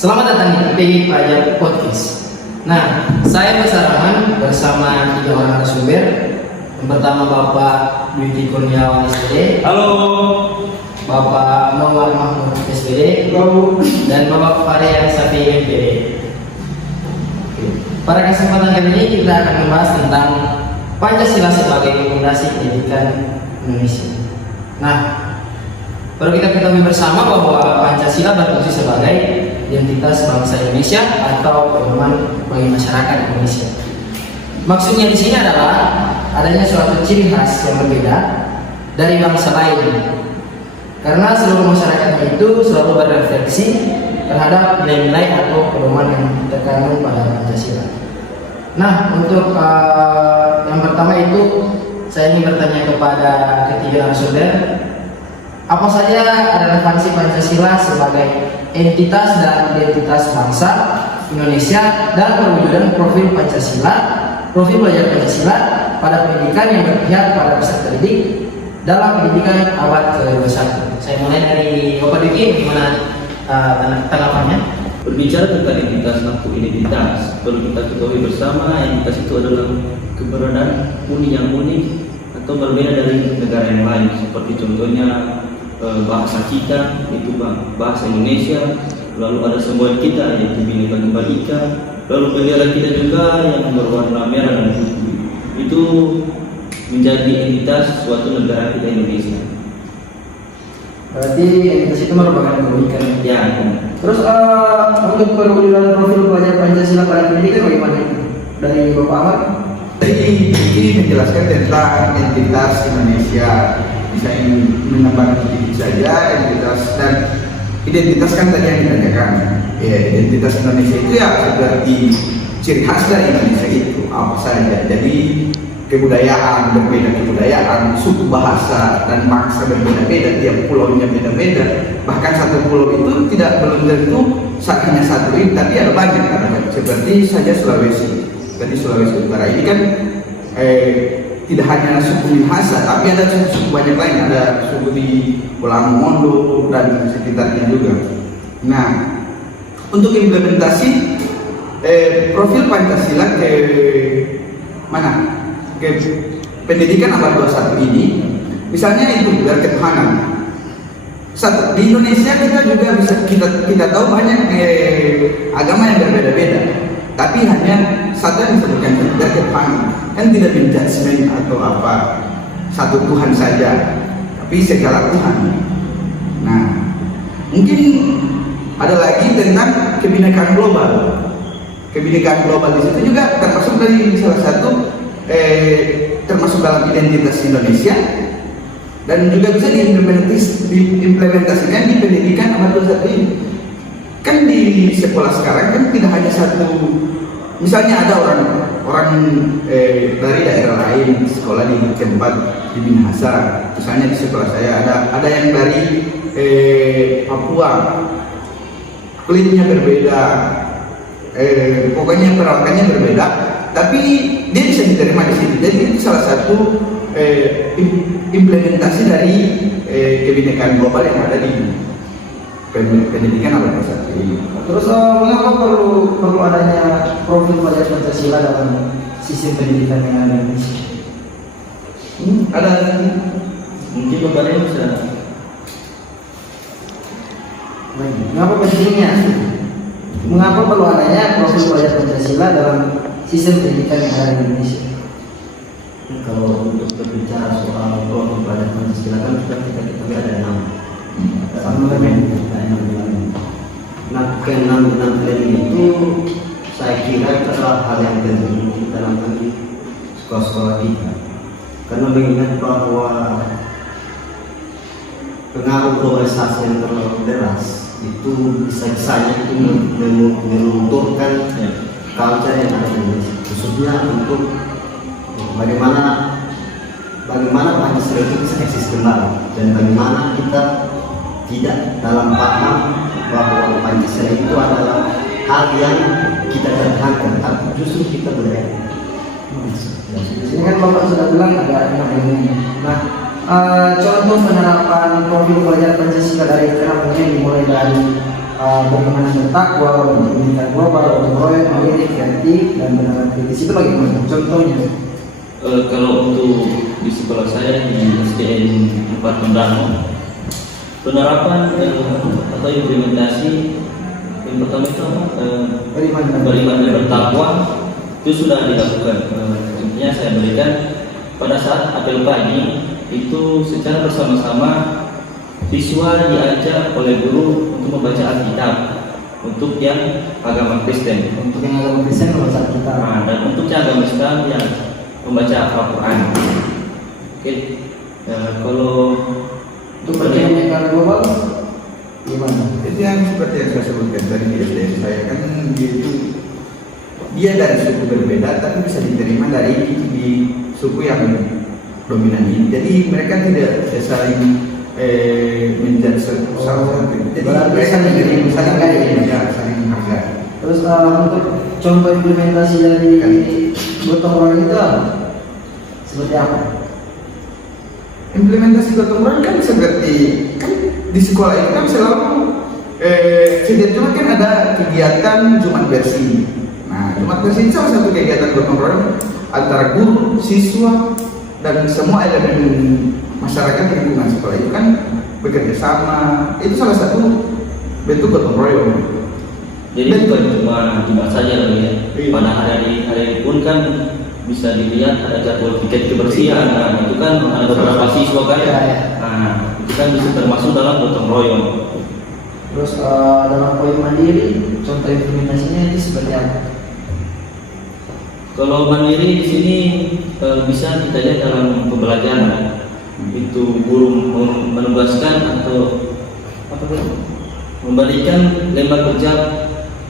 Selamat datang di Pelajar Podcast. Nah, saya Mas Arman bersama 3 orang narasumber. Yang pertama Bapak Dwi Kurniawan SPD. Halo. Bapak Muhammad Mahmud SPD. Halo. Dan Bapak Fahrian Safi MPD. Pada kesempatan kali ini kita akan membahas tentang Pancasila sebagai fondasi pendidikan Indonesia. Nah, perlu kita ketahui bersama bahwa Pancasila berfungsi sebagai identitas bangsa Indonesia atau pedoman bagi masyarakat Indonesia. Maksudnya di sini adalah adanya suatu ciri khas yang berbeda dari bangsa lain, karena seluruh masyarakatnya itu selalu berefleksi terhadap nilai-nilai atau pedoman yang terkandung pada Pancasila. Nah, untuk yang pertama itu saya ingin bertanya kepada ketiga narasumber, apa saja relevansi Pancasila sebagai entitas dan identitas bangsa Indonesia dan perwujudan profil belajar Pancasila pada pendidikan yang berpihak pada peserta didik dalam pendidikan abad ke-21. Saya mulai dari Bapak Diki, gimana tanggapannya? Berbicara tentang identitas atau identitas, perlu kita ketahui bersama identitas itu adalah keberadaan yang unik atau berbeda dari negara yang lain. Seperti contohnya bahasa kita itu bahasa Indonesia, lalu ada simbol kita yaitu Bhinneka Tunggal Ika, lalu bendera kita juga yang berwarna merah dan putih. Itu menjadi identitas suatu negara kita Indonesia. Berarti identitas itu merupakan keunikan. Ya. Terus untuk perwujudan profil pelajar Pancasila pada pendidikan bagaimana itu? Dari Bapak Ahmad? Jadi ini menjelaskan tentang identitas Indonesia. Bisa menambahkan sedikit saja identitas kan tadi yang ditanyakan. Ya, identitas Indonesia itu ya seperti ciri khas dari Indonesia itu apa saja. Jadi kebudayaan, berbeda kebudayaan, suku bahasa dan bangsa berbeda-beda, tiap pulaunya beda-beda. Bahkan satu pulau itu belum tentu hanya satu ini, tapi ada banyak. Seperti saja Sulawesi. Jadi Sulawesi Utara ini kan tidak hanya suku Minahasa, tapi ada suku banyak lain, ada suku di Pulau Mondo dan sekitarnya juga. Nah, untuk implementasi profil Pancasila ke mana? Ke pendidikan abad 21 ini, misalnya itu dari ketuhanan. Satu, di Indonesia kita juga bisa kita tahu banyak agama yang berbeda-beda, tapi hanya satu yang disebutkan dari ketuhanan. Kan tidak menjudgment atau apa satu Tuhan saja, tapi segala Tuhan. Nah, mungkin ada lagi tentang kebinekaan global. Kebinekaan global di situ juga termasuk dari salah satu termasuk dalam identitas Indonesia dan juga bisa diimplementasikan di pendidikan abad 21 ini. Kan di sekolah sekarang kan tidak hanya satu, misalnya ada orang dari daerah lain sekolah di tempat di Minahasa, misalnya di sekolah saya ada yang dari Papua, kulitnya berbeda, pokoknya perawakannya berbeda, tapi dia bisa diterima di sini. Jadi itu salah satu implementasi dari kebinekaan global yang ada di pendidikan abad 21 ini. Terus mengapa perlu adanya profil pelajar Pancasila dalam sistem pendidikan yang ada di Indonesia? Ada Mungkin Bapak bisa. Mengapa pentingnya? Mengapa perlu adanya profil pelajar Pancasila dalam sistem pendidikan yang ada di Indonesia? Kalau untuk berbicara soal profil pelajar Pancasila kan sudah kita ketahui ada 6. Nah, ke-6 itu saya kira adalah hal yang penting kita lakukan di sekolah-sekolah kita, karena mengingat bahwa pengaruh globalisasi yang terlalu deras itu bisa-bisanya itu melunturkan culture yang ada di Indonesia, khususnya untuk bagaimana Pancasila itu bisa eksis kembali dan bagaimana kita tidak dalam paham bahwa Pancasila itu adalah hal yang kita pertahankan, tapi justru kita berdaya. Ini kan Bapak sudah bilang ada 6 ilmu. Nah, contoh penerapan profil pelajar Pancasila dari keramnya dimulai dari bagaimana bertakwa, meningkat global, gotong royong, mandiri, kreatif, dan benar kritis itu bagaimana? Contohnya? Kalau untuk di sekolah saya di SDN 4 Mendano, penerapan atau implementasi yang pertama itu apa? Beriman dan bertakwa itu sudah dilakukan. Contohnya saya berikan pada saat apel pagi itu secara bersama-sama siswa diajak oleh guru untuk membaca Alkitab untuk yang agama Kristen. Untuk yang agama Kristen membaca Alkitab. Nah, dan untuk yang agama Islam yang membaca Al-Quran. Oke. Kalau Untuk perjanjian global gimana? Itu yang seperti yang saya sebutkan tadi di SDN saya kan dia dari suku berbeda tapi bisa diterima dari di suku yang dominan ini. Jadi mereka tidak saling menjudge salah satu. Jadi mereka saling menghargai, ya saling menghargai. Terus untuk contoh implementasi dari gotong royong itu seperti apa? Implementasi gotong royong kan seperti kan di sekolah itu kan selalu setiap Jumat kan ada kegiatan Jumat bersih. Nah, Jumat bersih itu salah satu kegiatan gotong royong antara guru, siswa, dan semua elemen masyarakat di lingkungan sekolah itu kan bekerja sama. Itu salah satu bentuk gotong royong. jadi bukan cuma Jumat saja lagi ya. Iya. Pada hari pun kan bisa dilihat ada jadwal piket kebersihan. Nah, itu kan ada beberapa siswa kan. Iya, iya. Nah, itu kan bisa termasuk dalam gotong royong. Terus dalam poin mandiri, contoh implementasinya itu seperti apa? Kalau mandiri di sini bisa kita lihat dalam pembelajaran. Itu guru menugaskan atau apa itu? Memberikan lembar kerja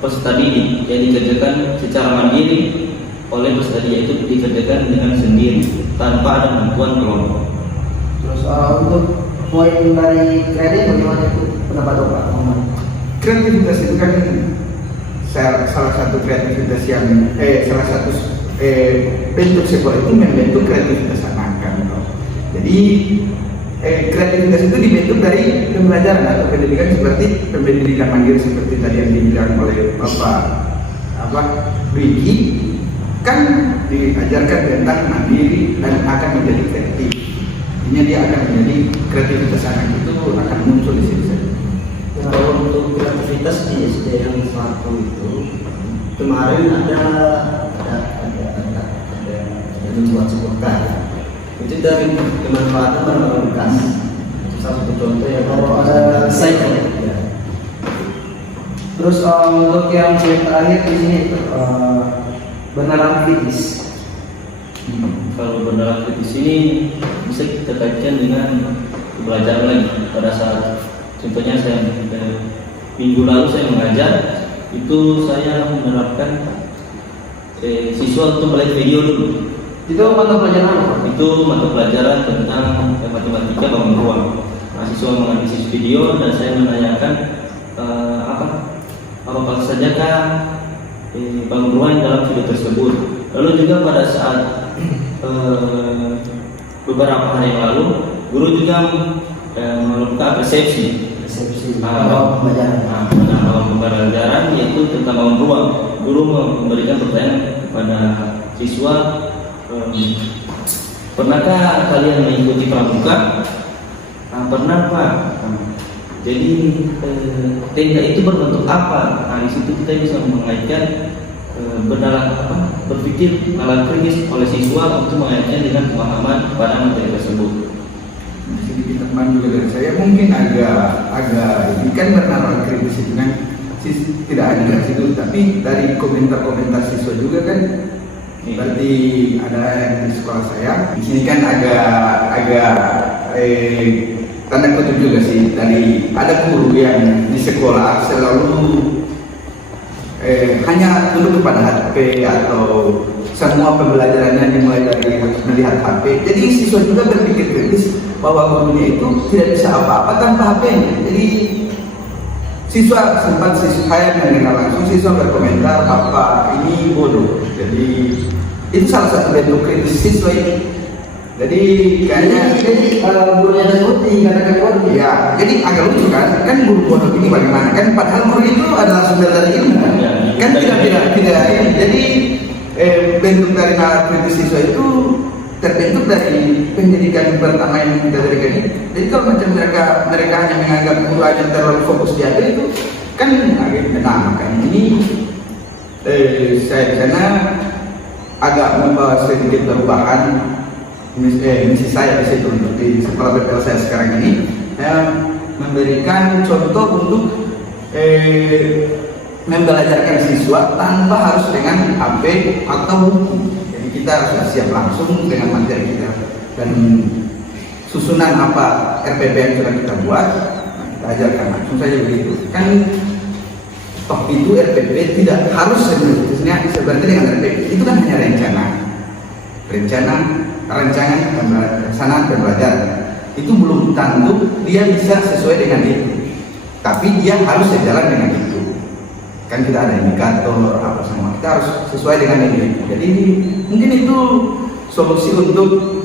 peserta didik yang dikerjakan secara mandiri oleh peserta didik itu dikerjakan dengan sendiri tanpa ada bantuan kelompok. Terus untuk poin dari kredit bagaimana itu pendapat Bapak? Kreativitas itu kan salah satu kreativitas yang salah satu bentuk sekolah itu membentuk kreativitas anak kan. Jadi kreativitas itu dibentuk dari pembelajaran atau pendidikan seperti pendidikan mandiri seperti tadi yang dibilang oleh Bapak Ricky kan diajarkan tentang mandiri dan akan menjadi kreatif. Ini dia akan menjadi kreativitas anak itu akan muncul di sini. Kalau untuk kreativitas di SD yang 1 itu kemarin ada membuat sebuah karya. Itu dari kemanfaatan barang-barang bekas. Itu satu contoh yang ada cycle. Ya. Terus untuk yang poin terakhir di sini benaran kritis. Kalau benar kritis ini bisa kita kaitkan dengan pembelajaran lagi. Pada saat contohnya saya minggu lalu saya mengajar, itu saya menerapkan siswa untuk melihat video dulu. Itu mata pelajaran apa? Itu mata pelajaran tentang matematika bangun ruang. Nah, siswa menganalisis video dan saya menanyakan apa sajakah bangun ruang dalam video tersebut. Lalu juga pada saat beberapa hari yang lalu, guru juga melakukan persepsi awal pembelajaran. awal pembelajaran yaitu tentang bangun ruang. Guru memberikan pertanyaan kepada siswa, pernahkah kalian mengikuti pramuka? Pernah Pak. Jadi tenda itu berbentuk apa? Nah, di situ kita bisa mengaitkan berpikir nalar kritis oleh siswa untuk mengaitkan dengan pemahaman pada materi tersebut. Sedikit teman juga dari saya mungkin agak ini kan bernalar kritis itu kan tidak hanya dari situ tapi dari komentar siswa juga kan. Berarti ada yang di sekolah saya di sini kan agak tanda kutip juga sih dari ada guru yang di sekolah selalu hanya tunduk kepada HP atau semua pembelajarannya dimulai dari melihat HP. Jadi siswa juga berpikir kritis bahwa gurunya itu tidak bisa apa-apa tanpa HP-nya. Jadi siswa sempat saya mendengar langsung siswa berkomentar apa ini bodoh. Jadi itu salah satu bentuk kritis siswa ini. Jadi kayaknya gurunya tersebut dikatakan bodoh. ya, jadi agak lucu kan kan guru pondok ini bagaimana kan, padahal guru itu adalah sumber dari ilmu kan tidak ini. Jadi bentuk dari nalar kritis siswa itu terbentuk dari pendidikan pertama yang kita berikan ini. Jadi kalau macam mereka hanya menganggap guru aja terlalu fokus di apa itu kan makanya ini saya karena agak membawa sedikit perubahan misi saya di situ untuk di sekolah BPL saya sekarang ini, memberikan contoh untuk membelajarkan siswa tanpa harus dengan HP atau buku. Jadi kita harus siap langsung dengan materi kita dan susunan apa RPP yang sudah kita buat, kita ajarkan langsung saja begitu. Kan toh itu RPP tidak harus sebenarnya seperti dengan RPP itu kan hanya rancangan pelaksanaan pembelajaran. Itu belum tentu dia bisa sesuai dengan itu, tapi dia harus sejalan dengan itu. Kan kita ada indikator apa semua, kita harus sesuai dengan ini. Jadi mungkin itu solusi untuk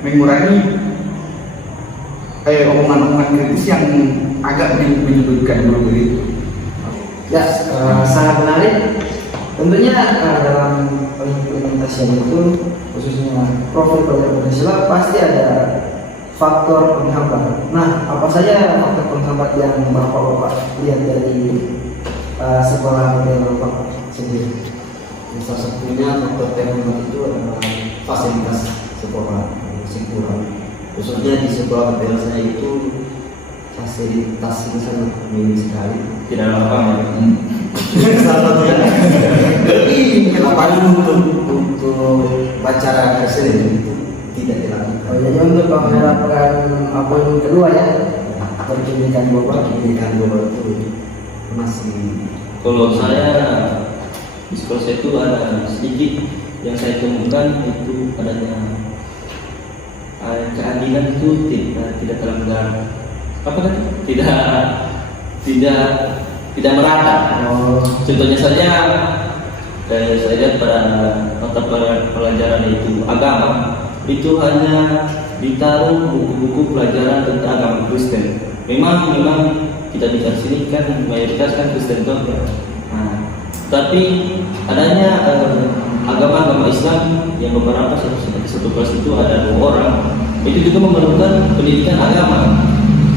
mengurangi omongan-omongan kritis yang agak menyudutkan guru itu. Ya, sangat menarik. Tentunya dalam pengimplementasian itu, khususnya profil pelajar Pancasila, pasti ada faktor penghambat. Nah, apa saja faktor penghambat yang Bapak lihat dari sekolah model Bapak sendiri? Salah satunya faktor penghambat itu adalah fasilitas sekolah yang kurang. Khususnya di sekolah model saya itu fasilitasnya sangat minim sekali. Tidak lapang. Salah satunya. Tapi kenapa untuk acara presiden itu tidak dilakukan? Jadi untuk menerapkan poin kedua ya, pendidikan global itu masih. Kalau saya di sekolah saya itu ada sedikit yang saya temukan itu adanya keadilan itu tidak terlanggar. Apa kan? Tidak merata. Contohnya saja saya lihat pada mata pelajaran itu agama itu hanya ditaruh buku-buku pelajaran tentang agama Kristen. Memang kita di sini kan mayoritas kan Kristen toh. Nah, tapi adanya agama-agama Islam yang beberapa satu kelas itu ada 2 orang, itu juga memerlukan pendidikan agama.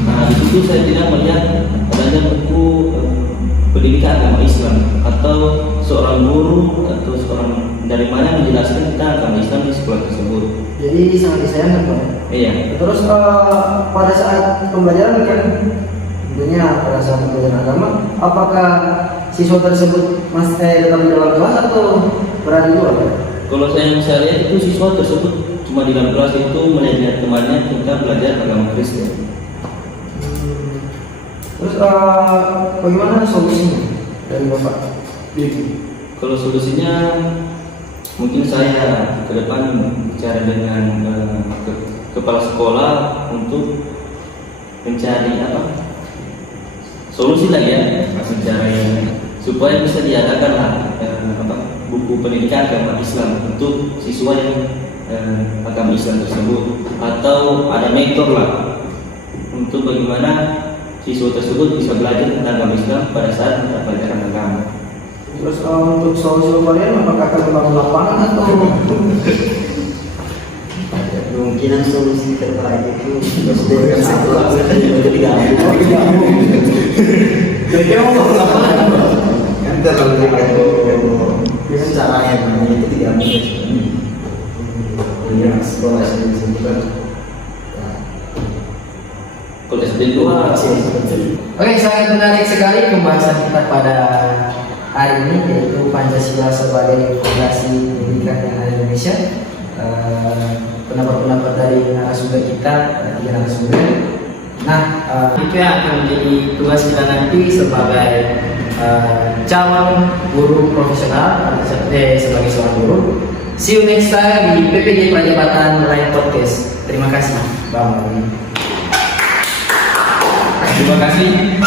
Nah, di situ saya tidak melihat adanya buku pendidikan agama Islam atau seorang guru atau seorang dari mana menjelaskan tentang agama Islam di sekolah tersebut. Jadi sangat disayangkan Pak. Iya. Terus pada saat pembelajaran kan, tentunya pada saat pembelajaran agama, apakah siswa tersebut masih tetap di dalam kelas atau berada di luar? Kalau saya lihat itu siswa tersebut cuma di dalam kelas itu melihat temannya tentang belajar agama Kristen. Terus bagaimana solusinya dari Bapak? Kalau solusinya mungkin saya ke depan bicara dengan kepala sekolah untuk mencari solusi lah ya, mencari supaya bisa diadakan lah buku pendidikan agama Islam untuk siswa yang agama Islam tersebut, atau ada mentor lah untuk bagaimana siswa tersebut bisa belajar tentang agama Islam pada saat mata pelajaran agama. Terus untuk solusi varian apakah akan membangun lapangan atau kemungkinan solusi terbaik itu SDM 1 atau SDM 3. Kan terlalu dengan cara yang namanya itu tidak mudah. Yang sekolah SDM kan. Kalau SD 2 Oke, sangat menarik sekali pembahasan kita pada hari ini, yaitu Pancasila sebagai fondasi pendidikan yang ada di Indonesia. Pendapat-pendapat dari narasumber kita, 3 narasumber. Nah, itu yang akan menjadi tugas kita nanti sebagai calon guru profesional atau sebagai seorang guru. See you next time di PPG Prajabatan Live Podcast. Terima kasih, Bang. Terima kasih.